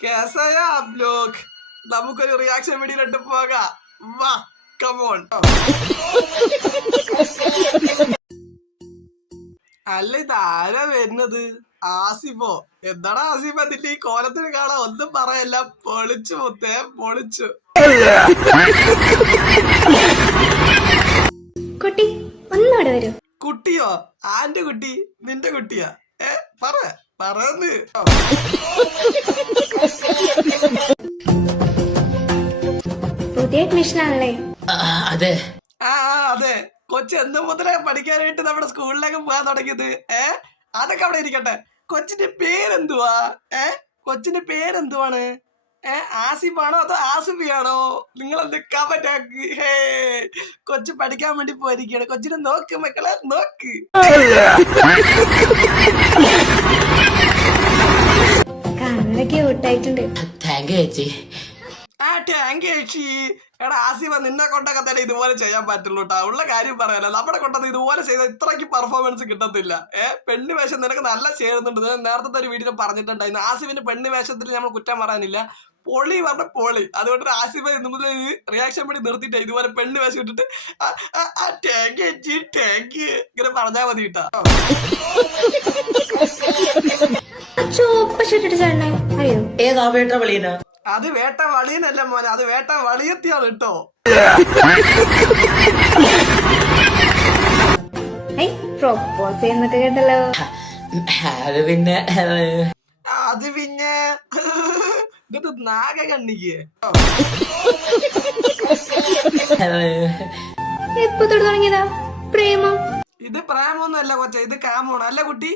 कैसा आप लोग നമുക്കൊരു റിയാക്ഷൻ വീഡിയോയിലിട്ട് പോകാം വാ കമോൺ അല്ല ഇതാരാ വരുന്നത് ആസിഫോ എന്താടാ ആസിഫ നിന്റെ ഈ കോലത്തിന് കാണാൻ ഒന്നും പറയല്ല പൊളിച്ചു മുത്തേ പൊളിച്ചു കുട്ടി ഒന്നോടെ വരൂ കുട്ടിയോ ആന്റെ കുട്ടി നിന്റെ കുട്ടിയാ പറന്ന് പുതിയ അഡ്മിഷൻ ആണല്ലേ അതെ അതെ കൊച്ചു എന്ന് മുതലേ പഠിക്കാനായിട്ട് നമ്മുടെ സ്കൂളിലേക്ക് പോകാൻ തുടങ്ങിയത് അതൊക്കെ അവിടെ ഇരിക്കട്ടെ കൊച്ചിന്റെ പേരെന്തുവാ കൊച്ചിന്റെ പേരെന്തുവാണ് ആസിഫാണോ അതോ ആസിഫിയാണോ നിങ്ങൾ എന്ത് കമന്റ് ആക്കി കൊച്ചു പഠിക്കാൻ വേണ്ടി പോയിരിക്കുകയാണ് കൊച്ചിനെ നോക്ക് മക്കളെ നോക്ക് കാണുന്നത് ക്യൂട്ടായിട്ടുണ്ട് താങ്ക് യു ചേച്ചി താങ്ക് യു ചേച്ചി എടാ ആസിഫ നിന്നെ കൊണ്ടൊക്കെ തന്നെ ഇതുപോലെ ചെയ്യാൻ പറ്റുള്ളൂ കേട്ടോ ഉള്ള കാര്യം പറയാലോ നമ്മുടെ കൊണ്ടത് ഇതുപോലെ ചെയ്ത ഇത്രയ്ക്ക് പെർഫോമൻസ് കിട്ടത്തില്ല പെണ്ണ് വേഷം നിനക്ക് നല്ല ചേരുന്നുണ്ട് നേരത്തെ ഒരു വീഡിയോ പറഞ്ഞിട്ടുണ്ടായിരുന്നു ആസിഫിന്റെ പെണ്ണ് വേഷത്തിൽ നമ്മൾ കുറ്റം പറയാനില്ല പൊളി പറഞ്ഞ പൊളി അതുകൊണ്ട് ആസിഫ ഇന്ന് മുതൽ റിയാക്ഷൻ വേണ്ടി നിർത്തിയിട്ടേ ഇതുപോലെ പെണ്ണ് വേഷം ഇട്ടിട്ട് താങ്ക് യു ചേച്ചി താങ്ക് യു ഇങ്ങനെ പറഞ്ഞാൽ മതി കേട്ടോ ചുവപ്പ് ഷർട്ടിട്ട് ചേട്ടനെ അറിയോ ഏതാ വേട്ട വെളിയന അത് വേട്ട വളിയനല്ല മോനെ അത് വേട്ട വളിയത്തിയാണ് കേട്ടോ പ്രൊപ്പോസ് ചെയ്യുന്നൊക്കെ കേട്ടല്ലോ അത് പിന്നെ ഇത് നാഗ കണ്ണിക്ക് എപ്പോ തൊട്ട് തുടങ്ങിയതാ പ്രേമം ഇത് പ്രേമൊന്നും അല്ല കൊച്ച ഇത് കാമോണ് അല്ല കുട്ടി